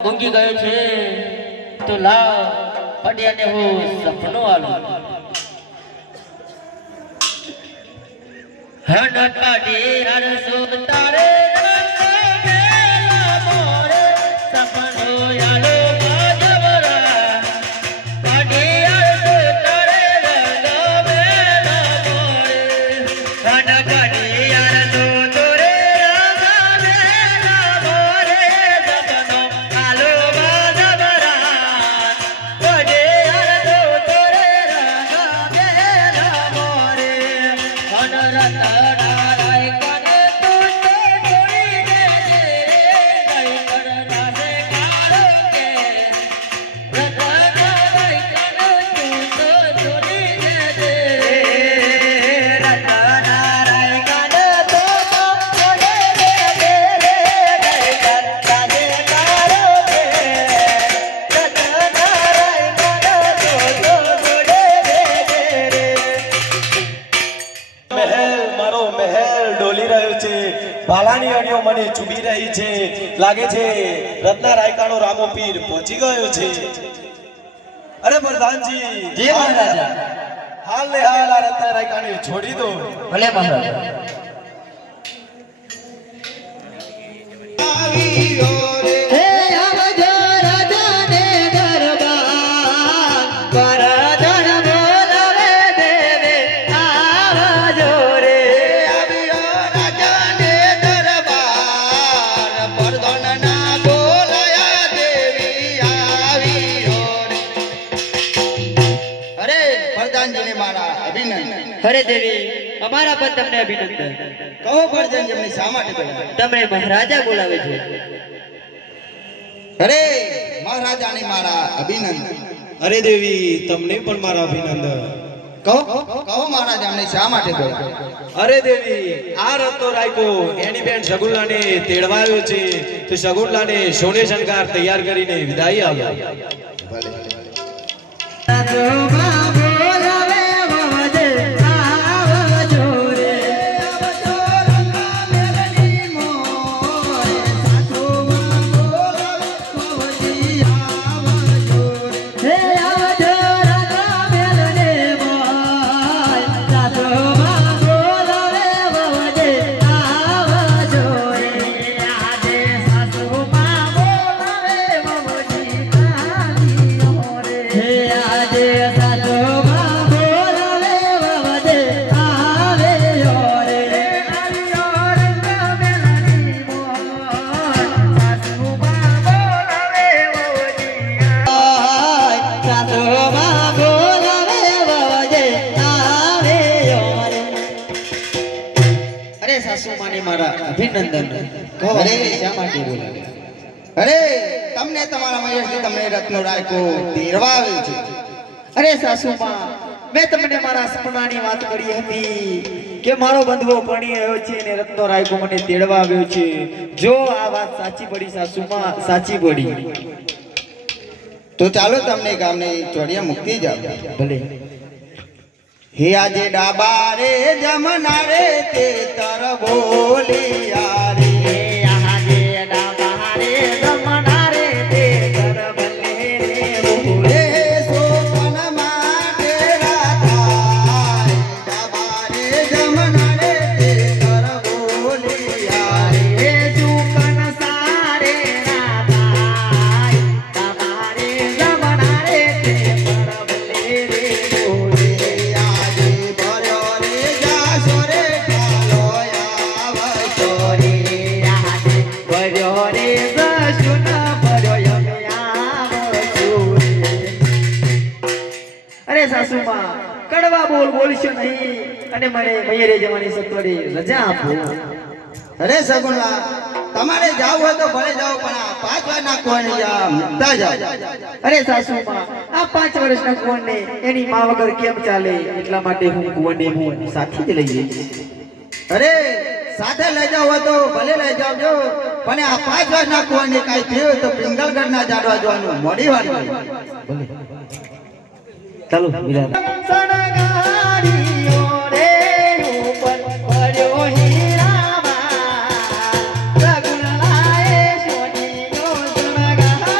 ઊંઘી ગયો છે તો લાવ પડિયાને હું સપનું આલું હન પડિયાર સો તારે ભાલાની અણીઓ મને ચૂબી રહી છે લાગે છે રત્ના રાયકાનો રામો પીર પહોંચી ગયો છે અરે પ્રધાનજી જી મહારાજા હાલ ને હાલ આ રત્ના રાયકાને છોડી દો ભલે મહારાજા અરે દેવી અમારા પણ તમને અભિનંદન કહો પરજન જેમને શા માટે બોલાવે તમને મહારાજા બોલાવે છે અરે મહારાજાને મારા અભિનંદન અરે દેવી તમને પણ મારા અભિનંદન કહો કહો મહારાજાને શા માટે બોલાવે અરે દેવી આ રત્નો રાયકો એની બેન શગુનલાને તેડવા આવ્યો છે તો શગુનલાને સોને શણગાર તૈયાર કરીને વિદાય આવ્યો અભિનંદન કહો અરે શા માટે બોલાવે અરે તમને તમારા મહેશજી તમને રત્નો રાયકો તેડવા આવ્યો છે અરે સાસુમાં મેં તમને મારા સપનાની વાત કરી હતી કે મારો બંધવો પડી રહ્યો છે અને રત્નો રાયકો મને તેડવા આવ્યો છે જો આ વાત સાચી પડી સાસુમાં સાચી પડી તો ચાલો તમને ગામને ચોડિયા મુક્તિ જાવ ભલે હે આજે ડાબા રે જમના રે તે તર બોલિયા રે આજે ડાબા રે જમના રે તે તર ભલે રે હે સોપન માટે રાધા ડાબા રે જમના રે તે તર બોલિયા રે સુકન સારે રાધા તમારે જમના રે તે તર ભલે રે આજે ભર્યો રે જાશો રે કાલો આવશો રે ભર્યો રે જશું ના ભર્યો અમે આવશું રે. અરે સાસુમાં કડવા બોલ બોલશો નહીં અને મને મયરે જવાની સત્વરે રજા આપો અરે સગુનલા તમારે જાવ હોય તો ભલે જાઓ પણ આ 5 વારના કોને જા મુક્તા જાઓ અરે સાસુમાં આ 5 વર્ષના કુંવરને એની મા વગર કેમ ચાલે એટલા માટે હું કુંવરને હું સાથે જ લઈ જઈશ અરે સાથે લઈ જાવ હોય તો ભલે લઈ જાવજો પણ આ 5 વર્ષના કોને કાઈ થયું તો પિંગલગઢના જાડવા જવાનું મોડી વાળી ચાલો વિરાટ સણગારીઓ રે ઉપર પડ્યો હીરામાં સગુનલાએ સોનીનો સણગાર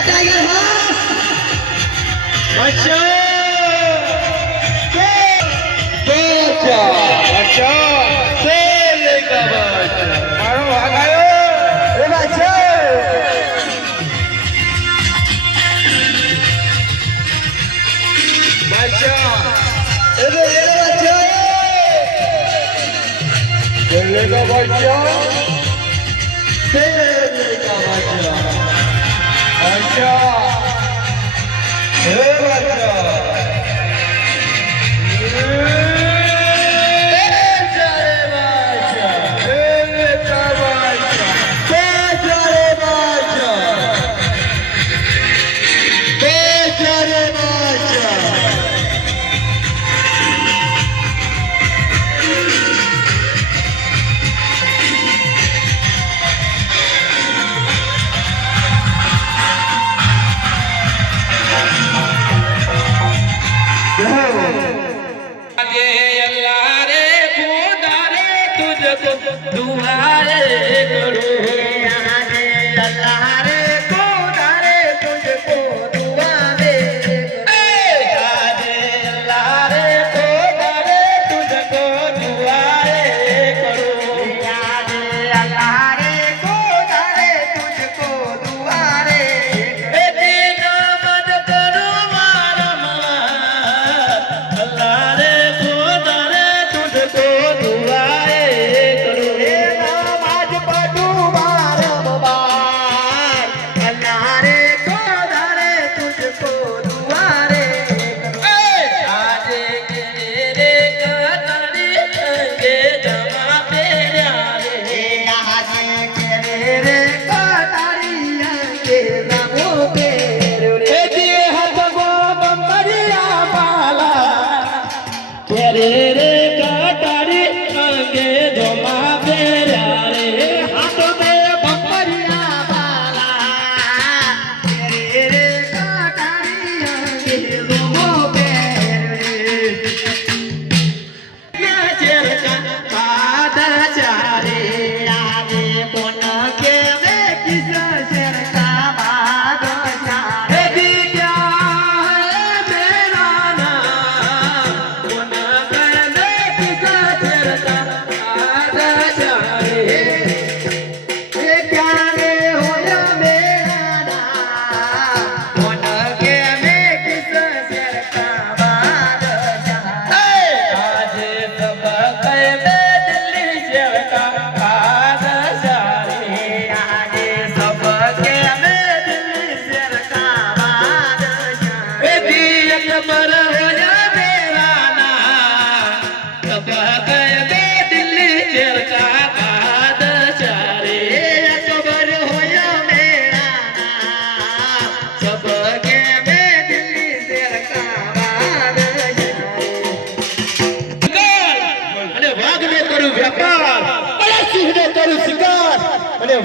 टाइगर हाँ अच्छा अच्छा शेर का बच्चा मारो भाग आयो ए बादशाह बादशाह ए बादशाह शेर का बच्चा शेर का बच्चा अच्छा हे बच्चा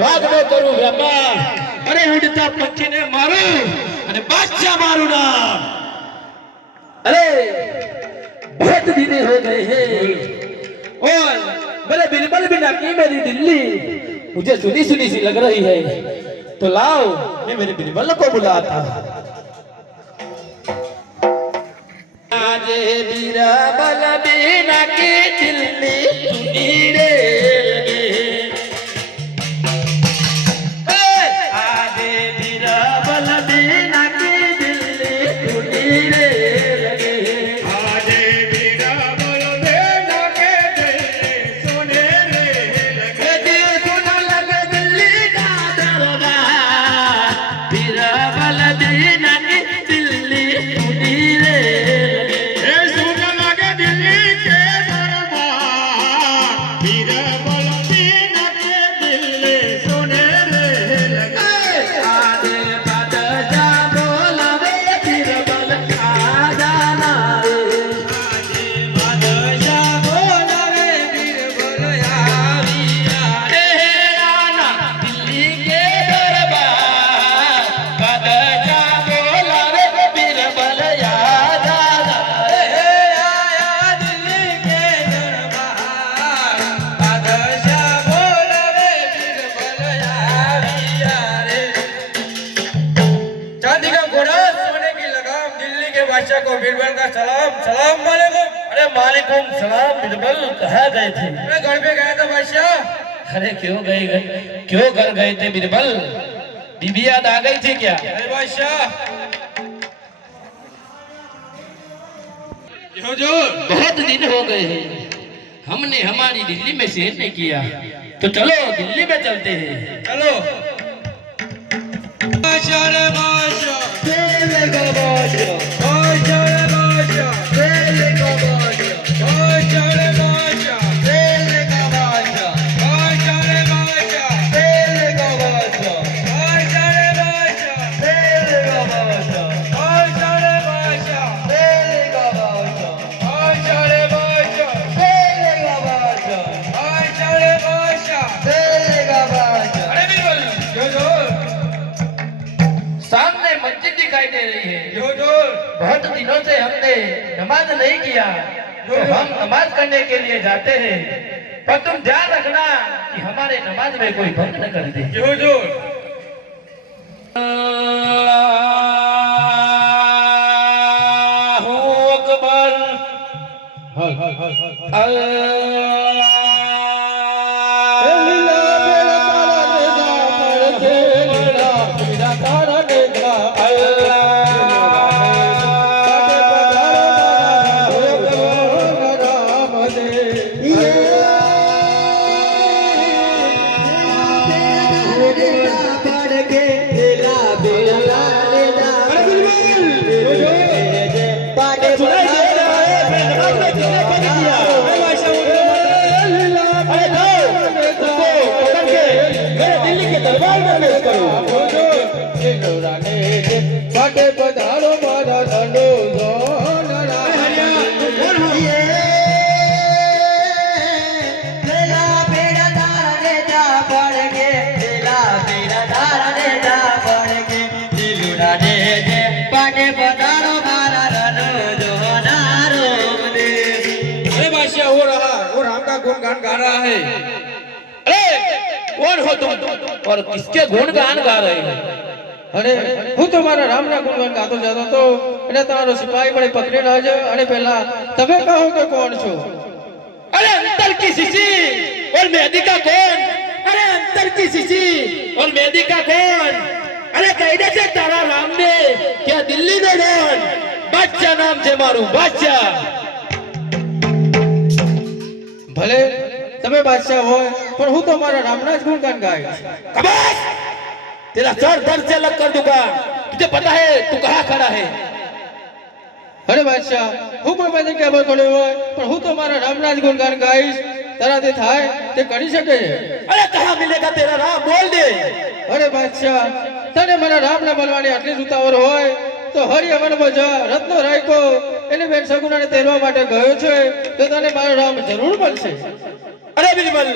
વાઘનો કરું વેપાર અરે ઉડતા પંખીને મારું અને બાદશાહ મારું નામ अरे बहुत दिन हो गए हैं और मेरे बिरबल बिना की मेरी दिल्ली मुझे सुनी सुनी सी लग रही है तो लाओ मैं मेरे बिरबल को बुलाता आज बिरबल बिना की दिल्ली सुनी रे Mira बादशाह को बीरबल का सलाम सलाम वालेकुम। अरे मालिकुम सलाम बिरबल, कहाँ गए थे? मैं घर पे गया था बादशाह। अरे क्यों घर गए थे बिरबल? बीबी याद आ गई थी क्या? अरे बादशाह हुजूर बहुत दिन हो गए हैं, हमने हमारी दिल्ली में शहर नहीं किया, तो चलो दिल्ली में चलते हैं। चलो बादशाह रे बादशाह तेरे का बादशाह, बादशाह रे बादशाह तेरे का बादशाह, बादशाह रे बादशाह तेरे का बादशाह, बादशाह रे बादशाह तेरे का बादशाह, बादशाह रे बादशाह तेरे का बादशाह, बादशाह रे बादशाह तेरे का बादशाह, बादशाह रे बादशाह तेरे का बादशाह, बादशाह रे बादशाह। तेरे का बादशाह। अरे बिरबल, हुजूर सामने मस्जिद दिखाई दे रही है। हुजूर बहुत दिनों से हमने नमाज नहीं किया, तो हम नमाज करने के लिए जाते हैं, पर तुम ध्यान रखना कि हमारे नमाज में कोई भंग न कर दे। हुजूर अल्लाहू अकबर। पधारो मारा धनो अरे बादशाह हो रहा वो राम का गुणगान गा रहा है। अरे कौन हो तुम और किसके गुणगान गा रहे हो? अरे હું તમારા રામના ગુણગાન ગાતો જતો તો એટલે તમારો સિપાહી મને પકડી લાજો અને પહેલા તમે કહો કે કોણ છો? अरे अंतर की शिशी और मेहंदी का कौन? अरे अंतर की शिशी और मेहंदी का कौन? अरे कहने से तारा राम ने क्या दिल्ली में कौन? बादशाह नाम से मारू बादशाह। ભલે તમે બાદશાહ હોય પણ હું તમારા રામના જ ગુણગાન ગાઈશ। कबास! तेरा सर दर्द से अलग कर दूंगा। तुझे पता है तू कहाँ खड़ा है? અરે બાદશાહ હું પણ બધી ખબર પડ્યો હોય પણ હું તમારા રામના જ ગુણગાન ગાઈશ। તારાથી થાય તે કરી શકે છે। अरे कहाँ मिलेगा तेरा राम? बोल दे। અરે બાદશાહ તને મારા રામના બોલવાની આટલી જ ઉતાવળ હોય તો હરિયવનમાં જા રત્નો રાયકો એને બેન સગુણાને તેરવા માટે ગયો છે તો તને મારો રામ જરૂર મળશે। अरे बिरबल,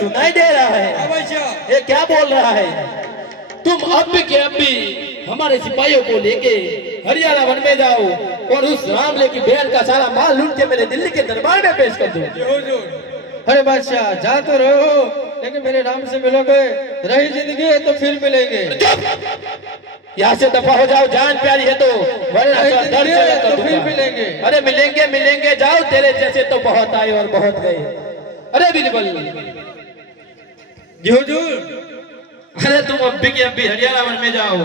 सुनाई दे रहा है? बादशाह ये क्या बोल रहा है? तुम अब भी के अब भी हमारे सिपाहियों को लेके हरियाणा वन में जाओ और उस रामले की बहन का सारा माल लूट के मेरे दिल्ली के दरबार में पेश कर दो। हुजूर अरे बादशाह जा तो रहे हो लेकिन मेरे राम से मिलोगे, रही जिंदगी है तो फिर मिलेंगे। चुप! यहाँ से दफा हो जाओ, जान प्यारी है तो, वरना नहीं, सर दर्द से अलग कर तो फिर दूंगा। मिलेंगे। अरे मिलेंगे मिलेंगे, जाओ, तेरे जैसे तो बहुत आए और बहुत गए। अरे बिरबल, हुजूर अरे तुम अब भी के अब भी हरियाणा वन में जाओ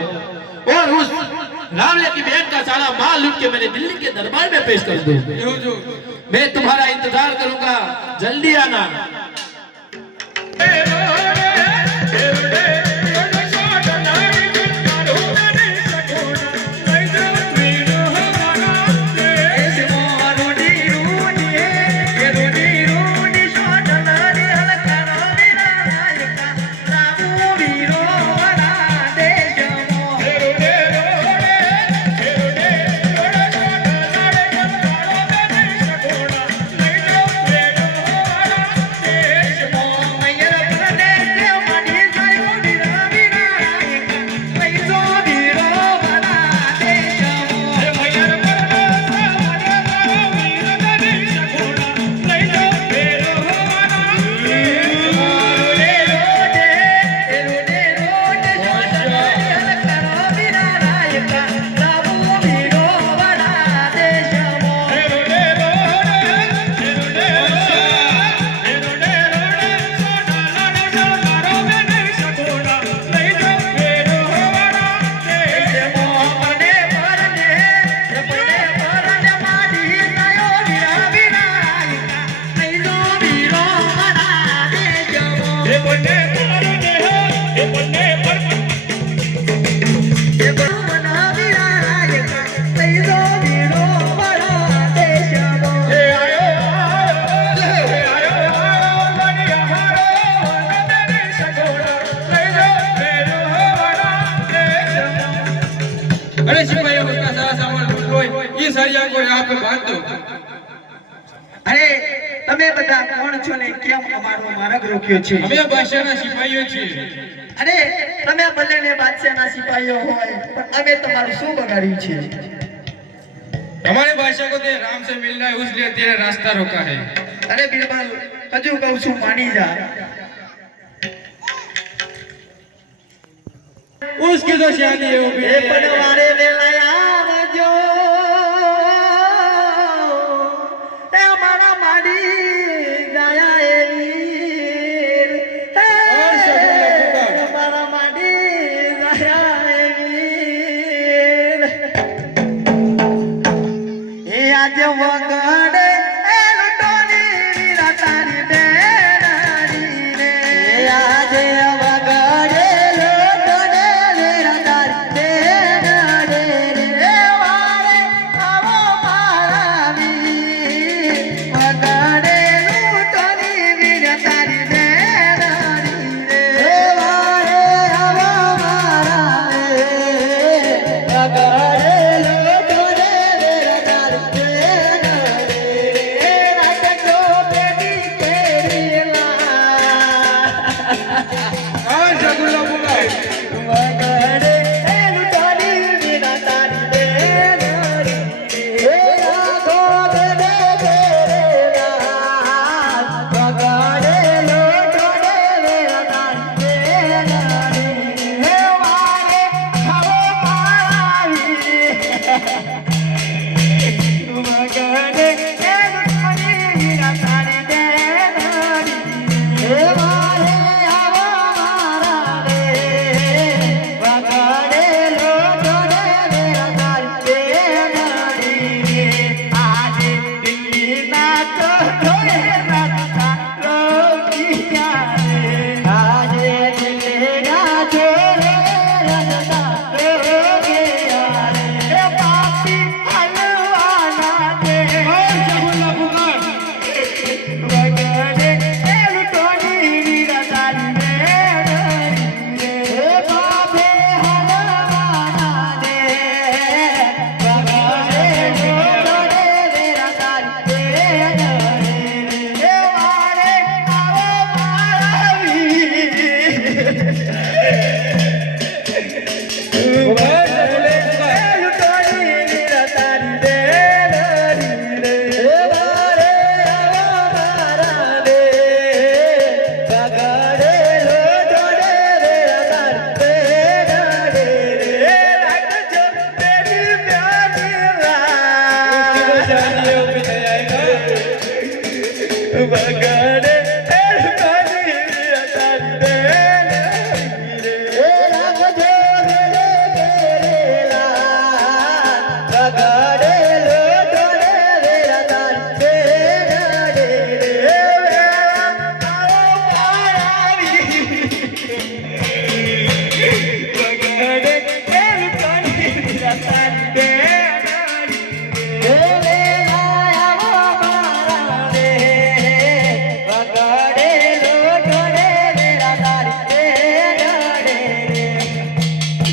और उस रामले की बहन का सारा माल लूट के मेरे दिल्ली के दरबार में पेश कर दो। हुजूर मैं तुम्हारा इंतजार करूंगा, जल्दी आना। अरे सिपाहियों उसका सारा सामान लूट लो ये सरिया को यहाँ पे बांध दो અરે તમે બધા કોણ છો ને કેમ અમારો માર્ગ રોક્યો છે? અમે બાદશાહના સિપાહીઓ છીએ અરે તમે ભલે બાદશાહના સિપાહીઓ હોય પણ અમે તમારું શું બગાડ્યું છે? हमारे बादशाह को तेरे राम से मिलना है उसलिए तेरा रास्ता रोका है અરે બિરબલ હજુ કહું છું માની જા. उसकी तो शादी हो गई એ પણ વારે વેળા આવજો એ મારા માડી દયા એવી હે મારા માડી દયા એવી એ આજે વગડે એ લૂંટોની વીરા તારી બેનારી રે આજે વગડે લૂંટોને વીરા તારી બેનારી રે વારે આવો મારા વીર વગડે લૂંટોની વીરા તારી બેનારી રે વારે આવો મારા વીર વગડે લૂંટોને વીરા તારી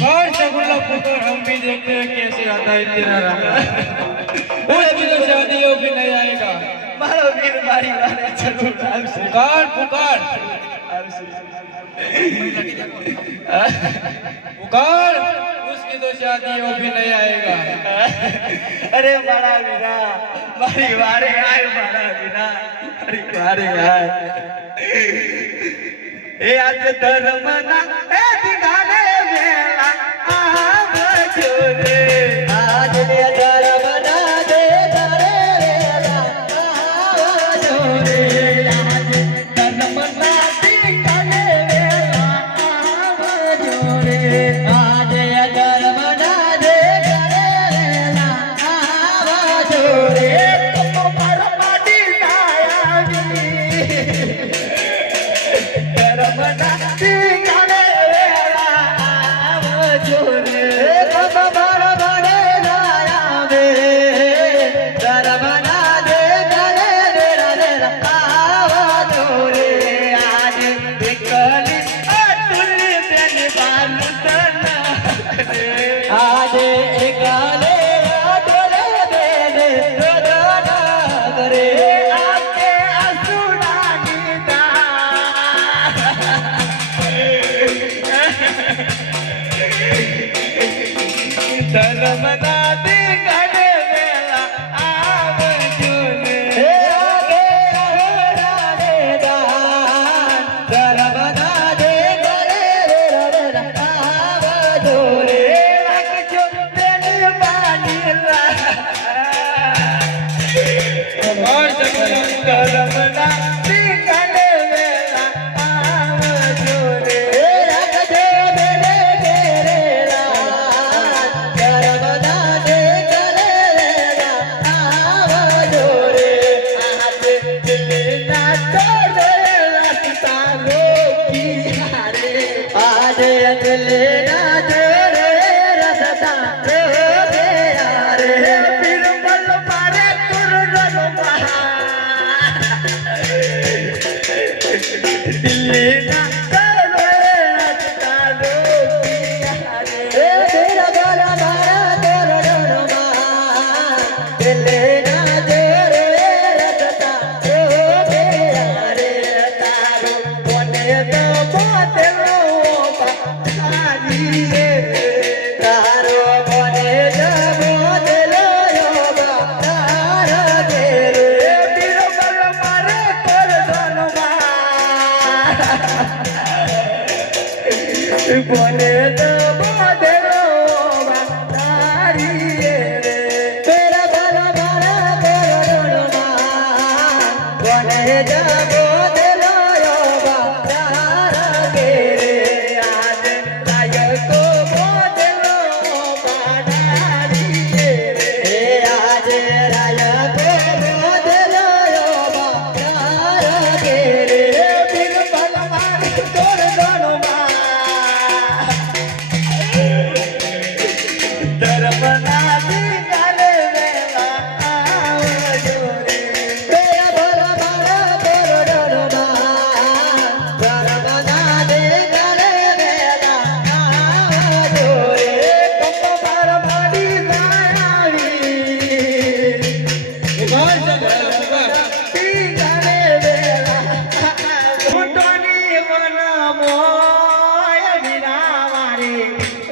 और शगुल्ला पुकार तेरा राम उसकी तो शादी हो भी नहीं आएगा મારો વીર મારી વારે જરૂર આવશે. पुकार पुकार पुकार उसकी तो शादी हो भी नहीं आएगा અરે મારા વીરા મારી વારે આય મારા વીરા મારી વારે આય એ આજે ધર્મના એ દિગાને વેલા આવજો રે આજે ધર્મના દે તારે વેલા આવજો રે આજે ધર્મના દિગાને વેલા આવજો રે આજે ધર્મના દે તારે વેલા આવજો રે તો મારો માડી આયા ધર્મના દિગાને વેલા આવજો રે તો મારો માડી આયા ધર્મના દિગાને વેલા આવજો રે આજે એકલી અતુલ તેની બાલ તના આજે ધર્મના દીકરે વેલા આવજો ને હે આગે રાડે દાન ધર્મના દીકરે વેલા આવજો રે રાખજો બેન માનીલા और जगन्नाथ ધર્મના દીકરે વેલા આવજો રે રાખજો બેન બોલે તો બોધરો તારી રે તેરા ભલા મારા કોરડોમાં બોલે તો બોધરો તારા રે આજ લાયકો બોધરો પાડારી રે આજ લાયકો બોધરો તારા રે બિલ ભલા મારા કોરડોમાં ધર્મના દીકરે વેલા આવજો રે તેરા ભલા મારા કોરડોમાં ધર્મના દીકરે વેલા આવજો રે કંપ મારા માડી આવી और जगन्नाथ દીકરે વેલા ફૂટોની મન મોય વિના મારી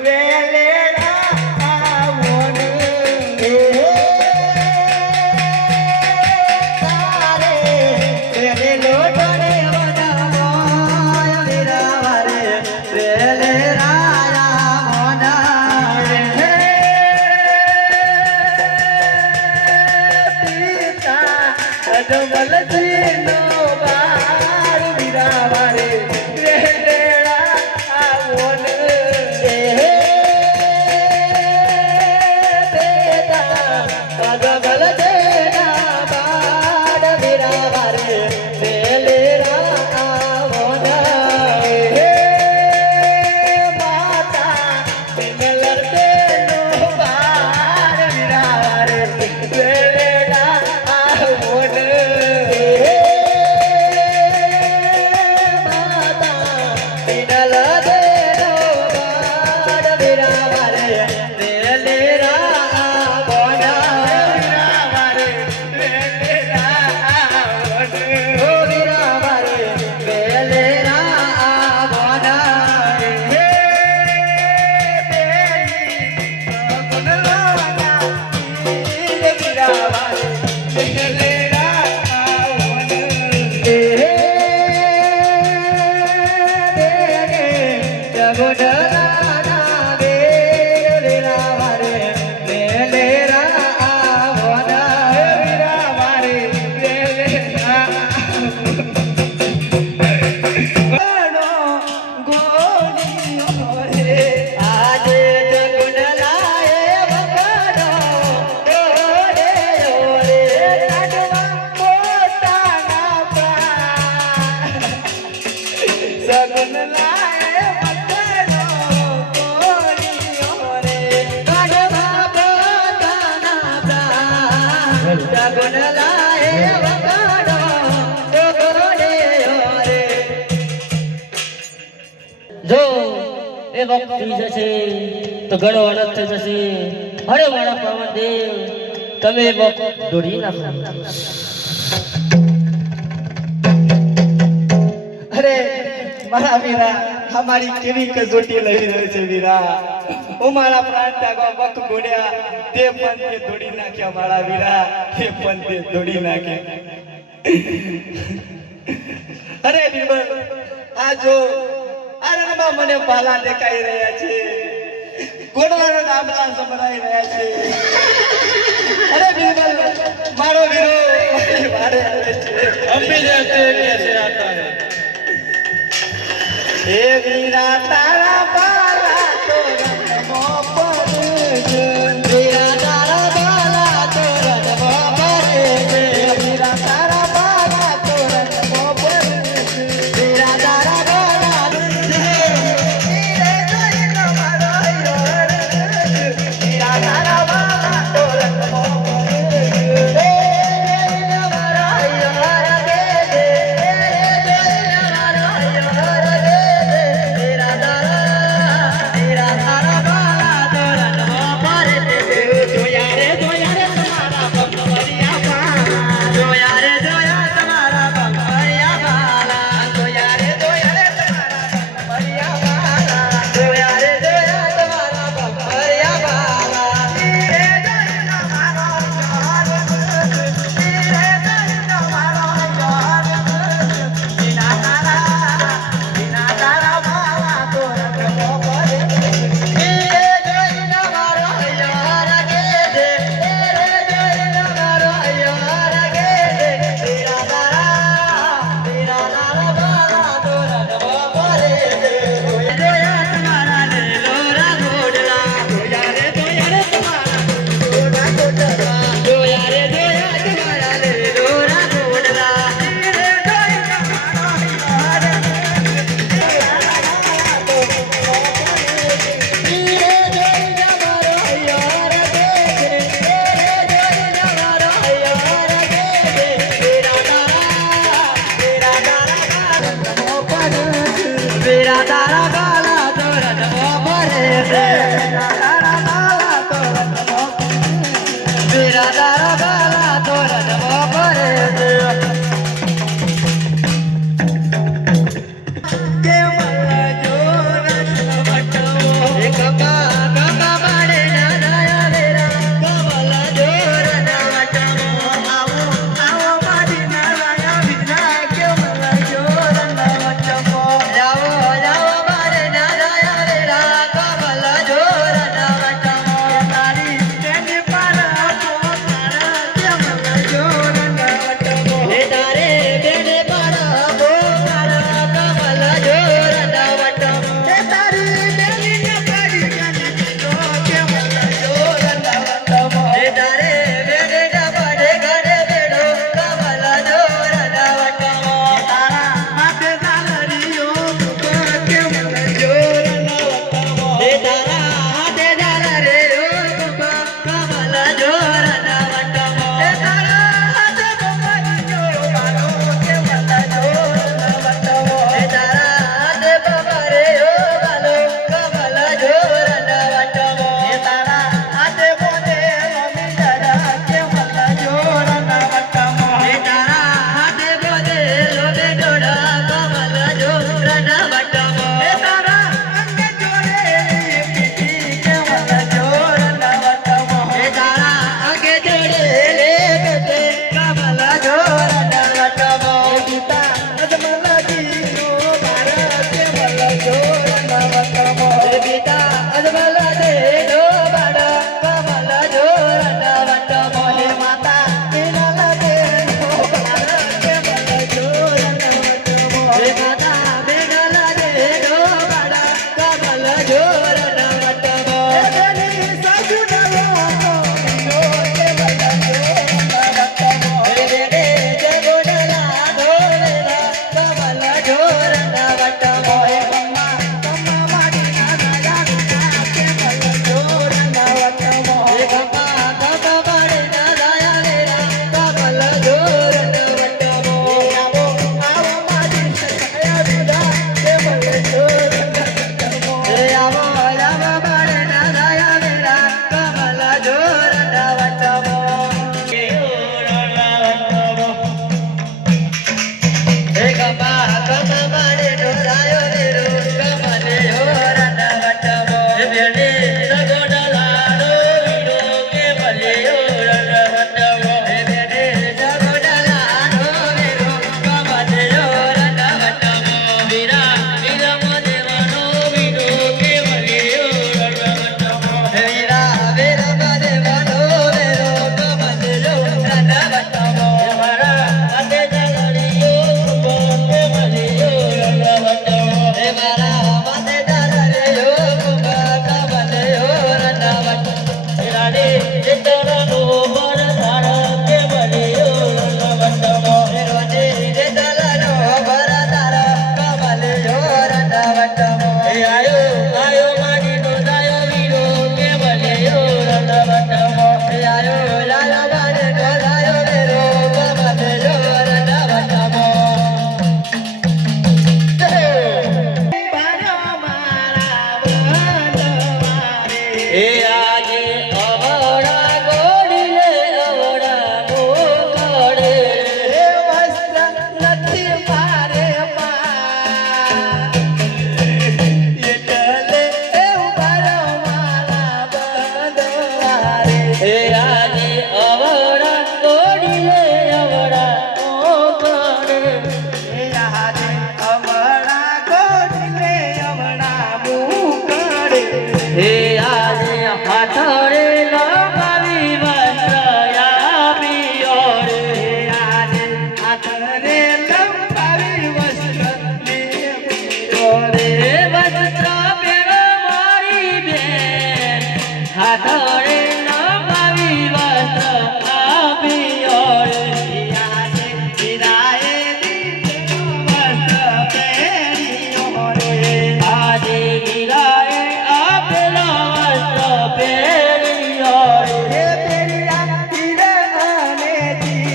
વેલેડા આવોન તારે વેલે લોટને મન મોય વિના મારી વેલેડા આવોન પિતા અજમલ જીનો બાર વિના મારી વેલેડા આવોન અજમલ જીના બાર વિના મારી વેલેડા આવોન માતા પિંગલર તેનો બાર વિના મારી વેલેડા આવોન જો એ વખત થઈ જશે તો ઘણો અલગ થઈ જશે. અરે મારા પાવન દેવ તમે વખત દોરી નાખો. અરે મારા વીરા અમારી કેવી કસોટી લઈ રહ્યો છે વીરા. ઓ મારા પ્રાણ ત્યાગવા વખ ગોડ્યા તે પણ તે દોડી નાખ્યા મારા વીરા તે પણ તે દોડી નાખ્યા અરે બીરબલ આ જો આ રણમાં મને પાલા દેખાઈ રહ્યા છે ઘોડવાના ડાબલા સંભળાઈ રહ્યા છે અરે બીરબલ મારો વીરો મારે આવે છે हम भी देखते हैं कैसे आता है હે વીરા તારા બાલા તો રણમો પડે વીરા તારા બાલા તો રણમો પડે વીરા તારા બાલા તો રણમો પડે વીરા તારા બાલા વીરા તારા બાલા તો રણમો પડે હાથોડે નમાવી વસ્ત્ર આપ્યો રે આજે વિરાએ દીધેલો વસ્ત્ર પહેર્યો રે આજે ગીરાએ આપેલો વસ્ત્ર પહેર્યો રે હે પેરિયા હિરણેથી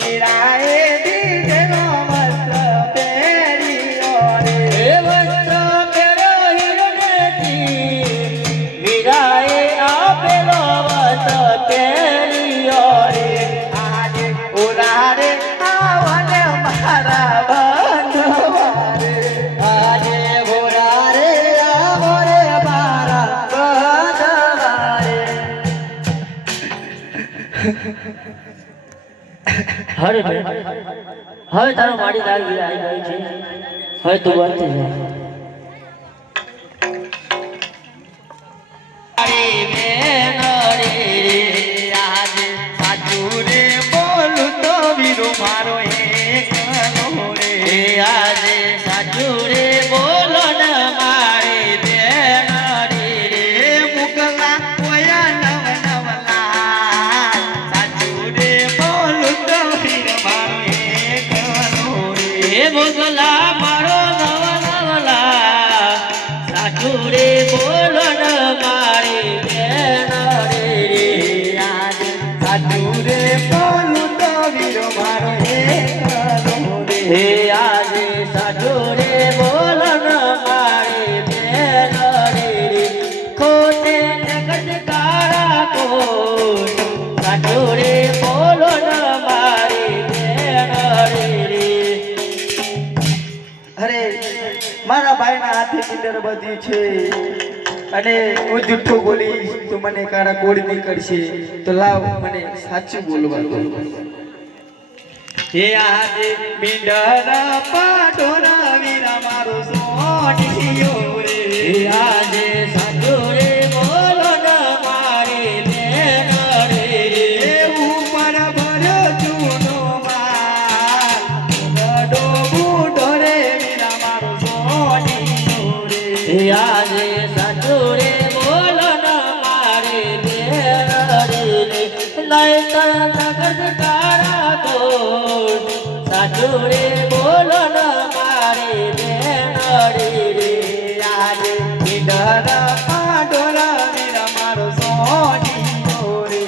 વિરાએ દીધેલો વસ્ત્ર પહેર્યો રે એ વસ્ત્ર પહેર્યો હિરણેથી વીરાએ આપેલો વસ્ત્ર પહેર્યો રે આજે ઉલારે આવને મારા બંધવારે આજે ઉલારે આવને મારા બંધવારે હરે બેન હવે તારો માડી દાળ આવી ગઈ છે હવે તું બંધ થઈ જા મારી બેન રે આજે સાચું રે બોલું તો વીરો મારો એકલો રે આજે સાચું રે બોલો ને મારી બેન રે મુકલા ઓયા નવ નવલા સાચું રે બોલું તો વીરો મારો એકલો રે એ મોગલા મારો નવલા સાચું રે બોલો ને મારી બેન રે આજે સાચું રે બોલું તો વીરો મારો એકલો રે હે આજે સાચું રે બોલો ને મારી બેન રે ખોટે નગદ કારા કોટ સાચું રે બોલો ને મારી બેન રે અરે મારા ભાઈના હાથે કિન્ડર બધ્યું છે અને હું જુઠ્ઠું બોલીશ તો મને કાળા કોડ નીકળશે તો લાવ મને સાચું બોલવા દો હે આજે બિંડર પાટોરા વીરા મારો સોનિયો રે આજે સાચું રે બોલો ને મારી બેન રે ઉપર ભર્યો ચૂનો માલ ગડો બુડો રે વીરા મારો સોનિયો રે આજે સાચું રે બોલો ને મારી બેન રે નહીં તો નગદ કારા કોટ સાચું રે બોલો ને મારી બેન રે આજે બિંડર પાટોરા વીરા મારો સોનિયો રે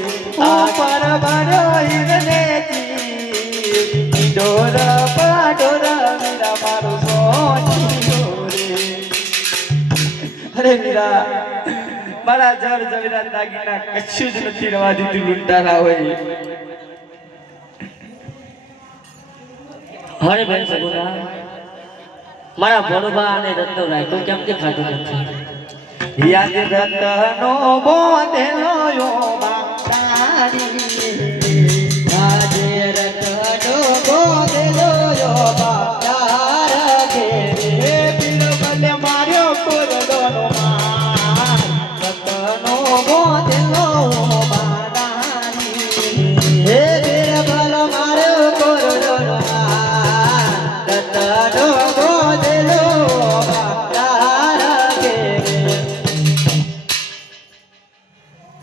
ઉપર ભર્યો હિરણેથી બિંડોર પાટોરા વીરા મારો સોનિયો રે અરે વીરા મારા જર જવીરા દાગીના કશું જ નથી રવા દીધું લૂંટારા હોય હરે બેન સગુના મારા ભણુભા અને રત્નરાય તો કેમ દેખાતું નથી યાદ રતનો બોધેલો યો બાતારી આજે રતનો બોધેલો યો બાતાર કે રે પીર બલે માર્યો કોરડોનો માર રતનો બોધેલો બાતારી હે પીર બલે માર્યો કોરડોનો માર રતનો બોધેલો બાતાર કે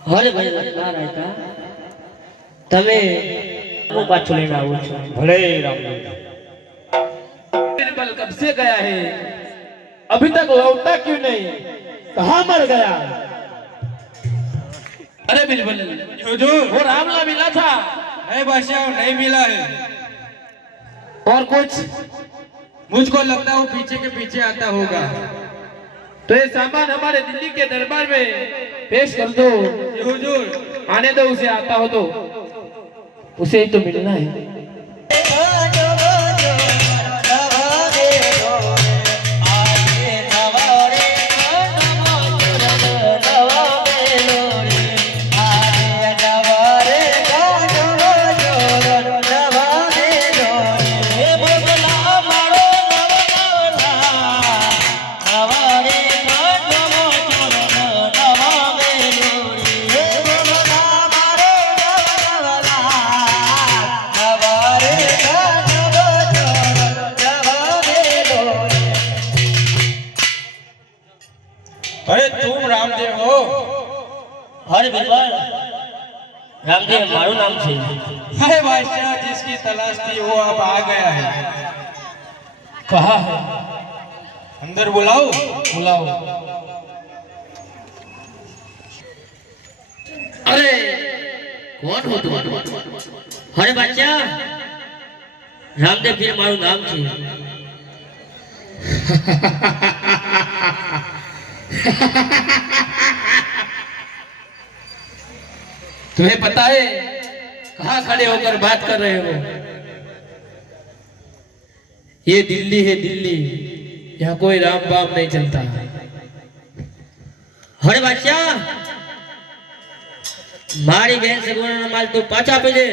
હરે ભાઈ રત્નરાય કા તમે હું પાછું લઈને આવું છું भले राम बल कब से गया है अभी तक लौटा क्यों नहीं कहाँ मर गया अरे बिरबल हुजूर वो रामला मिला था नहीं बादशाह नहीं मिला है और कुछ मुझको लगता है वो पीछे के पीछे आता होगा तो ये सामान हमारे दिल्ली के दरबार में पेश कर दो ये हुजूर आने दो उसे आता हो तो उसे ही तो मिलना है નવા अरे बिल्कुल रामदेव मारू नाम છે अरे बादशाह जिसकी तलाश थी वो अब आ गया है। कहा है? अंदर बुलाओ। बुलाओ। अरे कौन हो तुम? अरे बादशाह रामदेव પીર મારું નામ છે तुम्हें पता है कहाँ खड़े होकर बात कर रहे हो? ये दिल्ली है, दिल्ली। यहाँ कोई राम बाम नहीं चलता। अरे बादशाह મારી બેન સગુણાનો માલ તું પાછા આપી દે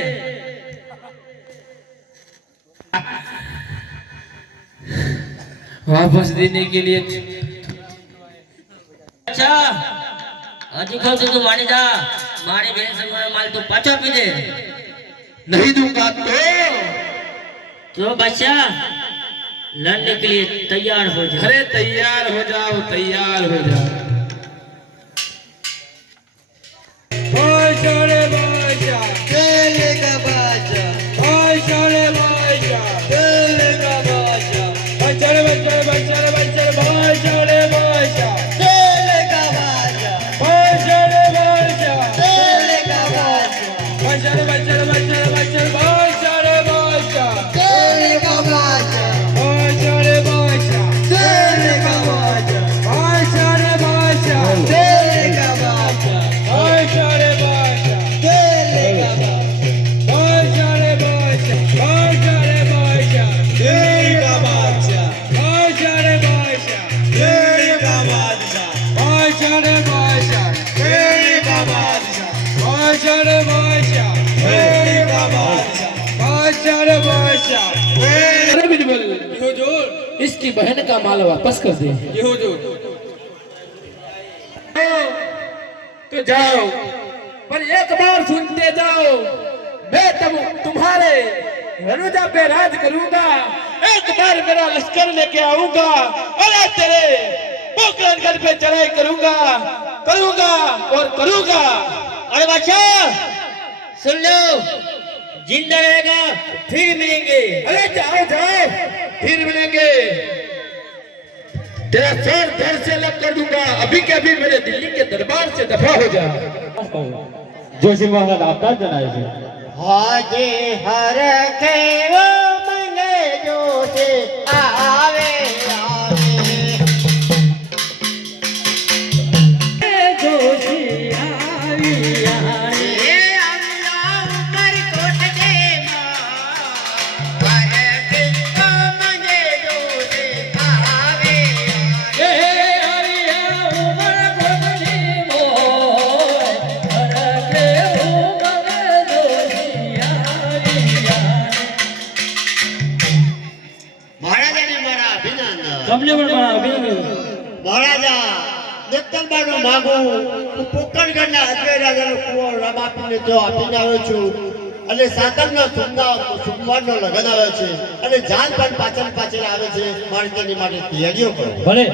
वापस देने के लिए अच्छा હજી કહું છું તું માની જા મારી બેન સગુણાનો માલ તું પાછો આપી દે नहीं दूंगा तो बादशाह लड़ने के लिए तैयार हो जा अरे तैयार हो जाओ, तैयार हो जाओ। अरे बिल्कुल इसकी बहन का माल वापस कर दे। तो जाओ, पर एक बार सुनते जाओ, मैं तुम्हारे रनुजा पे राज करूंगा। एक बार मेरा लश्कर लेके आऊंगा, अरे तेरे पोखरणगढ़ पे चढ़ाई करूंगा, करूंगा और करूंगा। अरे बादशाह सुन लो जिंदा रहेगा फिर मिलेंगे अरे जाओ जाओ, फिर मिलेंगे। तेरा सर धड़ से अलग कर दूंगा। अभी के अभी मेरे दिल्ली के दरबार से दफा हो जा। જોશી મહારાજ આવતા જ જણાય છે હાજે હર કેવો મને જોશે આવે મહારાજા દેવતલબાનો માગો હું પોકરણગઢના અજય રાજાનો કુંવર રમાપીને તો આપીને આવ્યો છું અને સાતમનો સોમવારનો લગ્ન આવ્યો છે અને જાન પણ પાછળ પાછળ આવે છે મારી તેની માટે તૈયારીઓ કરો ભલે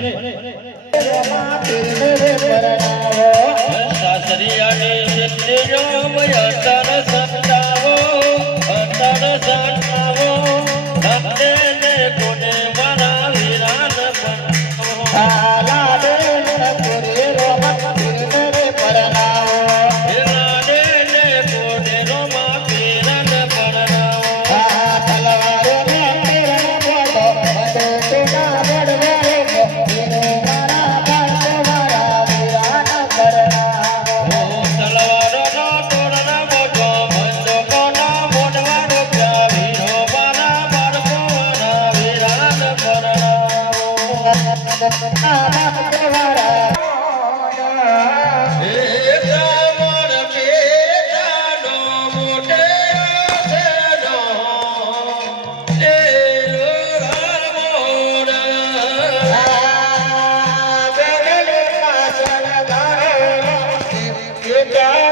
Yeah.